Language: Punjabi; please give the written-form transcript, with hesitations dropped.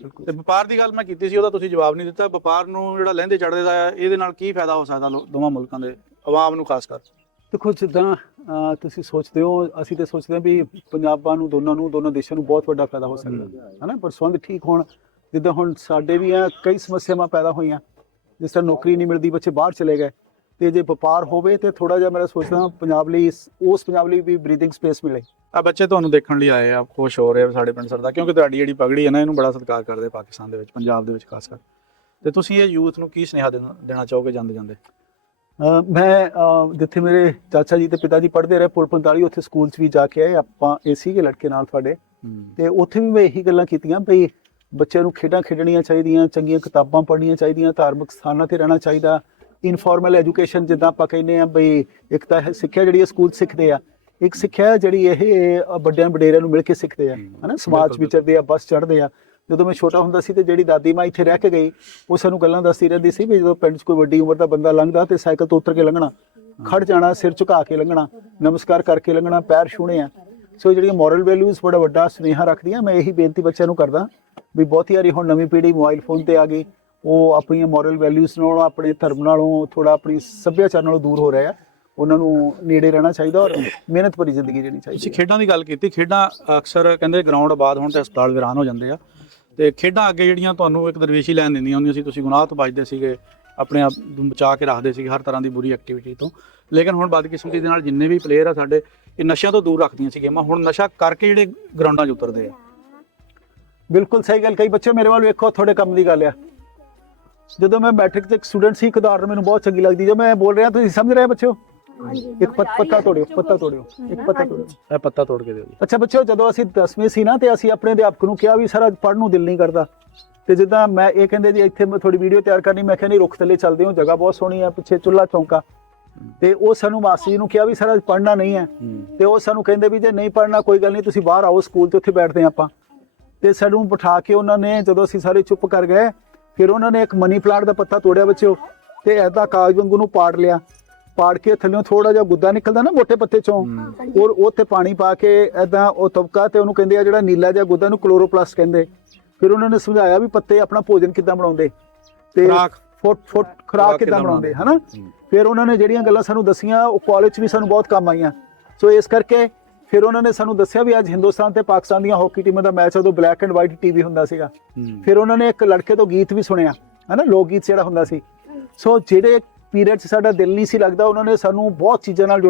ਤੇ ਵਪਾਰ ਦੀ ਗੱਲ ਮੈਂ ਕੀਤੀ ਸੀ, ਉਹਦਾ ਤੁਸੀਂ ਜਵਾਬ ਨਹੀਂ ਦਿੱਤਾ। ਵਪਾਰ ਨੂੰ ਜਿਹੜਾ ਲਹਿੰਦੇ ਚੜ੍ਹਦੇ ਦਾ ਇਹਦੇ ਨਾਲ ਕੀ ਫਾਇਦਾ ਹੋ ਸਕਦਾ ਦੋਵਾਂ ਮੁਲਕਾਂ ਦੇ ਆਵਾਮ ਨੂੰ ਖਾਸ ਕਰ? ਦੇਖੋ ਜਿੱਦਾਂ ਤੁਸੀਂ ਸੋਚਦੇ ਹੋ, ਅਸੀਂ ਤਾਂ ਸੋਚਦੇ ਹਾਂ ਵੀ ਪੰਜਾਬਾਂ ਨੂੰ ਦੋਨਾਂ ਦੇਸ਼ਾਂ ਨੂੰ ਬਹੁਤ ਵੱਡਾ ਫਾਇਦਾ ਹੋ ਸਕਦਾ ਹੈ ਨਾ। ਪਰ ਸੰਬੰਧ ਠੀਕ ਹੋਣ, ਜਿੱਦਾਂ ਹੁਣ ਸਾਡੇ ਵੀ ਆ ਕਈ ਸਮੱਸਿਆਵਾਂ ਪੈਦਾ ਹੋਈਆਂ, ਜਿਸ ਤਰ੍ਹਾਂ ਨੌਕਰੀ ਨਹੀਂ ਮਿਲਦੀ, ਬੱਚੇ ਬਾਹਰ ਚਲੇ ਗਏ, ਤੇ ਜੇ ਵਪਾਰ ਹੋਵੇ ਤੇ ਥੋੜਾ ਜਿਹਾ ਮੇਰਾ ਸੋਚਦਾ ਪੰਜਾਬ ਲਈ ਵੀ ਬਰੀਥਿੰਗ ਸਪੇਸ ਮਿਲੇ। ਆ ਬੱਚੇ ਤੁਹਾਨੂੰ ਦੇਖਣ ਲਈ ਆਏ ਆ, ਖੁਸ਼ ਹੋ ਰਹੇ ਆ ਸਾਡੇ ਪਿੰਡ ਸਰਦਾ, ਕਿਉਂਕਿ ਤੁਹਾਡੀ ਜਿਹੜੀ ਪਗੜੀ ਹੈ ਨਾ, ਇਹਨੂੰ ਬੜਾ ਸਤਿਕਾਰ ਕਰਦੇ ਪਾਕਿਸਤਾਨ ਦੇ ਵਿੱਚ, ਪੰਜਾਬ ਦੇ ਵਿੱਚ ਖਾਸ ਕਰ। ਤੇ ਤੁਸੀਂ ਇਹ ਯੂਥ ਨੂੰ ਕੀ ਸੁਨੇਹਾ ਦੇਣਾ ਚਾਹੋਗੇ ਜਾਂਦੇ ਜਾਂਦੇ? ਮੈਂ ਜਿੱਥੇ ਮੇਰੇ ਚਾਚਾ ਜੀ ਤੇ ਪਿਤਾ ਜੀ ਪੜ੍ਹਦੇ ਰਹੇ ਪੁਲ 45, ਉੱਥੇ ਸਕੂਲ 'ਚ ਵੀ ਜਾ ਕੇ ਆਏ ਆਪਾਂ, ਇਹ ਸੀਗੇ ਲੜਕੇ ਨਾਲ ਤੁਹਾਡੇ, ਤੇ ਉੱਥੇ ਵੀ ਮੈਂ ਇਹੀ ਗੱਲਾਂ ਕੀਤੀਆਂ ਬਈ ਬੱਚਿਆਂ ਨੂੰ ਖੇਡਾਂ ਖੇਡਣੀਆਂ ਚਾਹੀਦੀਆਂ, ਚੰਗੀਆਂ ਕਿਤਾਬਾਂ ਪੜ੍ਹਨੀਆਂ ਚਾਹੀਦੀਆਂ, ਧਾਰਮਿਕ ਸਥਾਨਾਂ 'ਤੇ ਰਹਿਣਾ ਚਾਹੀਦਾ। ਇਨਫੋਰਮਲ ਐਜੂਕੇਸ਼ਨ ਜਿੱਦਾਂ ਆਪਾਂ ਕਹਿੰਦੇ ਹਾਂ ਬਈ, ਇੱਕ ਤਾਂ ਇਹ ਸਿੱਖਿਆ ਜਿਹੜੀ ਸਕੂਲ ਸਿੱਖਦੇ ਆ, ਇੱਕ ਸਿੱਖਿਆ ਜਿਹੜੀ ਇਹ ਵੱਡਿਆਂ ਵਡੇਰਿਆਂ ਨੂੰ ਮਿਲ ਕੇ ਸਿੱਖਦੇ ਆ, ਹਨਾ, ਸਮਾਜ ਵਿਚਰਦੇ ਆ, ਬੱਸ ਚੜ੍ਹਦੇ ਆ। ਜਦੋਂ ਮੈਂ ਛੋਟਾ ਹੁੰਦਾ ਸੀ ਤੇ ਜਿਹੜੀ ਦਾਦੀ ਮਾਂ ਇੱਥੇ ਰਹਿ ਕੇ ਗਈ, ਉਹ ਸਾਨੂੰ ਗੱਲਾਂ ਦੱਸਦੀ ਰਹਿੰਦੀ ਸੀ ਵੀ ਜਦੋਂ ਪਿੰਡ 'ਚ ਕੋਈ ਵੱਡੀ ਉਮਰ ਦਾ ਬੰਦਾ ਲੰਘਦਾ ਤੇ ਸਾਈਕਲ ਤੋਂ ਉਤਰ ਕੇ ਲੰਘਣਾ, ਖੜ ਜਾਣਾ, ਸਿਰ ਝੁਕਾ ਕੇ ਲੰਘਣਾ, ਨਮਸਕਾਰ ਕਰਕੇ ਲੰਘਣਾ, ਪੈਰ ਛੂਹਣੇ ਆ। ਸੋ ਜਿਹੜੀਆਂ ਮੋਰਲ ਵੈਲਿਊਜ਼ ਬੜਾ ਵੱਡਾ ਸੁਨੇਹਾ ਰੱਖਦੀਆਂ। ਮੈਂ ਇਹੀ ਬੇਨਤੀ ਬੱਚਿਆਂ ਨੂੰ ਕਰਦਾ ਵੀ ਬਹੁਤੀ ਵਾਰੀ ਹੁਣ ਨਵੀਂ ਪੀੜ੍ਹੀ ਮੋਬਾਈਲ ਫੋਨ ਤੇ ਆ ਗਈ, ਉਹ ਆਪਣੀਆਂ ਮੋਰਲ ਵੈਲਿਊਜ਼ ਨਾਲੋਂ, ਆਪਣੇ ਧਰਮ ਨਾਲੋਂ, ਥੋੜਾ ਆਪਣੀ ਸੱਭਿਆਚਾਰ ਨਾਲੋਂ ਦੂਰ ਹੋ ਰਿਹਾ। ਉਹਨਾਂ ਨੂੰ ਨੇੜੇ ਰਹਿਣਾ ਚਾਹੀਦਾ ਔਰ ਮਿਹਨਤ ਭਰੀ ਜ਼ਿੰਦਗੀ ਜੀਣੀ ਚਾਹੀਦੀ। ਤੁਸੀਂ ਖੇਡਾਂ ਦੀ ਗੱਲ ਕੀਤੀ, ਖੇਡਾਂ ਅਕਸਰ ਕਹਿੰਦੇ ਗਰਾਊਂਡ ਆਬਾਦ ਹੋਣ ਤੇ ਹਸਪਤਾਲ ਵੀਰਾਨ ਹੋ ਜਾਂਦੇ ਆ, ਤੇ ਖੇਡਾਂ ਅੱਗੇ ਜਿਹੜੀਆਂ ਤੁਹਾਨੂੰ ਇੱਕ ਦਰਵੇਸ਼ੀ ਲੈਣ ਦਿੰਦੀਆਂ ਹੁੰਦੀਆਂ ਸੀ, ਤੁਸੀਂ ਗੁਨਾਹ ਤੋਂ ਬਚਦੇ ਸੀਗੇ, ਆਪਣੇ ਆਪ ਨੂੰ ਬਚਾ ਕੇ ਰੱਖਦੇ ਸੀਗੇ ਹਰ ਤਰ੍ਹਾਂ ਦੀ ਬੁਰੀ ਐਕਟੀਵਿਟੀ ਤੋਂ। ਲੇਕਿਨ ਹੁਣ ਬਦਕਿਸਮਤੀ ਦੇ ਨਾਲ ਜਿੰਨੇ ਵੀ ਪਲੇਅਰ ਆ ਸਾਡੇ, ਇਹ ਨਸ਼ਿਆਂ ਤੋਂ ਦੂਰ ਰੱਖਦੀਆਂ ਸੀ ਗੇਮਾਂ, ਹੁਣ ਨਸ਼ਾ ਕਰਕੇ ਜਿਹੜੇ ਗਰਾਊਂਡਾਂ 'ਚ ਉਤਰਦੇ ਆ। ਬਿਲਕੁਲ ਸਹੀ ਗੱਲ। ਕਈ ਬੱਚੇ ਮੇਰੇ ਵੱਲ ਵੇਖੋ, ਤੁਹਾਡੇ ਕੰਮ ਦੀ ਗੱਲ ਆ। ਜਦੋਂ ਮੈਂ ਮੈਟ੍ਰਿਕ 'ਚ ਇੱਕ ਸਟੂਡੈਂਟ ਸੀ, ਇੱਕ ਉਦਾਹਰਨ ਮੈਨੂੰ ਬਹੁਤ ਚੰਗੀ ਲੱਗਦੀ, ਜੋ ਮੈਂ ਬੋਲ ਰਿਹਾ ਤੁਸੀਂ ਸਮਝ ਰਹੇ ਬੱਚਿਓ? ਇੱਕ ਪੱਤਾ ਤੋੜਿਓ, ਇੱਕ ਪੱਤਾ ਤੋੜਿਓ। ਇਹ ਪੱਤਾ ਤੋੜ ਕੇ ਦਿਓ ਜੀ। ਅੱਛਾ ਬੱਚਿਓ, ਜਦੋਂ ਅਸੀਂ 10ਵੀਂ ਸੀ ਨਾ, ਤੇ ਅਸੀਂ ਆਪਣੇ ਅਧਿਆਪਕ ਨੂੰ ਕਿਹਾ ਵੀ ਸਾਰਾ ਪੜ੍ਹਨ ਨੂੰ ਦਿਲ ਨਹੀਂ ਕਰਦਾ, ਤੇ ਜਿੱਦਾਂ ਮੈਂ ਇਹ ਕਹਿੰਦੇ ਜੀ ਇੱਥੇ ਮੈਂ ਥੋੜੀ ਵੀਡੀਓ ਤਿਆਰ ਕਰਨੀ, ਮੈਂ ਕਿਹਾ ਨਹੀਂ ਰੁੱਖ ਥੱਲੇ ਚੱਲਦੇ ਹੋ, ਜਗ੍ਹਾ ਬਹੁਤ ਸੋਹਣੀ ਆ, ਪਿੱਛੇ ਚੁੱਲ੍ਹਾ ਚੌਂਕਾ, ਤੇ ਉਹ ਸਾਨੂੰ ਮਾਸੀ ਜੀ ਨੂੰ ਕਿਹਾ ਵੀ ਸਾਰਾ ਪੜ੍ਹਨਾ ਨਹੀਂ ਹੈ, ਤੇ ਉਹ ਸਾਨੂੰ ਕਹਿੰਦੇ ਵੀ ਜੇ ਨਹੀਂ ਪੜ੍ਹਨਾ ਕੋਈ ਗੱਲ ਨਹੀਂ, ਤੁਸੀਂ ਬਾਹਰ ਆਓ ਸਕੂਲ ਤੇ, ਉੱਥੇ ਬੈਠਦੇ ਆਪਾਂ। ਤੇ ਸਾਨੂੰ ਬਿਠਾ ਕੇ ਉਹਨਾਂ ਨੇ, ਜਦੋਂ ਅਸੀਂ ਸਾਰੇ ਚੁੱਪ ਕਰ ਗਏ, ਫਿਰ ਉਹਨਾਂ ਨੇ ਇੱਕ ਮਨੀ ਪਲਾਂਟ ਦਾ ਪੱਤਾ ਤੋੜਿਆ ਬੱਚਿਓ, ਤੇ ਐਦਾਂ ਕਾਗਜ਼ ਵਾਂਗੂ ਨੂੰ ਪਾੜ ਲਿਆ, ਪਾੜ ਕੇ ਥੱਲਿਓਂ ਥੋੜਾ ਜਿਹਾ ਗੁੱਦਾ ਨਿਕਲਦਾ ਨਾ ਮੋਟੇ ਪੱਤੇ ਚੋਂ, ਔਰ ਉੱਥੇ ਪਾਣੀ ਪਾ ਕੇ ਐਦਾਂ ਉਹ ਤਬਕਾ, ਤੇ ਉਹਨੂੰ ਕਹਿੰਦੇ ਆ ਜਿਹੜਾ ਨੀਲਾ ਜਿਹਾ ਗੁੱਦਾ ਨੂੰ ਕਲੋਰੋਪਲਾਸਟ ਕਹਿੰਦੇ। ਫਿਰ ਉਹਨਾਂ ਨੇ ਸਮਝਾਇਆ ਵੀ ਪੱਤੇ ਆਪਣਾ ਭੋਜਨ ਕਿੱਦਾਂ ਬਣਾਉਂਦੇ, ਤੇ ਖੁਰਾਕ ਕਿੱਦਾਂ ਬਣਾਉਂਦੇ, ਹਨਾ। ਫਿਰ ਉਹਨਾਂ ਨੇ ਜਿਹੜੀਆਂ ਗੱਲਾਂ ਸਾਨੂੰ ਦੱਸੀਆਂ, ਉਹ ਕਾਲਜ 'ਚ ਵੀ ਸਾਨੂੰ ਬਹੁਤ ਕੰਮ ਆਈਆਂ। ਸੋ ਇਸ ਕਰਕੇ ਫਿਰ ਉਹਨਾਂ ਨੇ ਸਾਨੂੰ ਦੱਸਿਆ ਵੀ ਅੱਜ ਹਿੰਦੁਸਤਾਨ ਤੇ ਪਾਕਿਸਤਾਨ ਦੀਆਂ ਹਾਕੀ ਟੀਮਾਂ ਦਾ ਮੈਚ, ਉਦੋਂ ਬਲੈਕ ਐਂਡ ਵਾਈਟ ਟੀਵੀ ਹੁੰਦਾ ਸੀਗਾ। ਫਿਰ ਉਹਨਾਂ ਨੇ ਇੱਕ ਲੜਕੇ ਤੋਂ ਗੀਤ ਵੀ ਸੁਣਿਆ, ਹਨਾ, ਲੋਕ ਗੀਤ ਜਿਹੜਾ ਹੁੰਦਾ ਸੀ। ਸੋ ਜਿਹੜੇ ਪੀਰੀਅਡ 'ਚ ਸਾਡਾ ਦਿਲ ਨਹੀਂ ਸੀ ਲੱਗਦਾ, ਉਹਨਾਂ ਨੇ ਸਾਨੂੰ ਬਹੁਤ ਚੀਜ਼ਾਂ ਨਾਲ ਜੋੜਿਆ।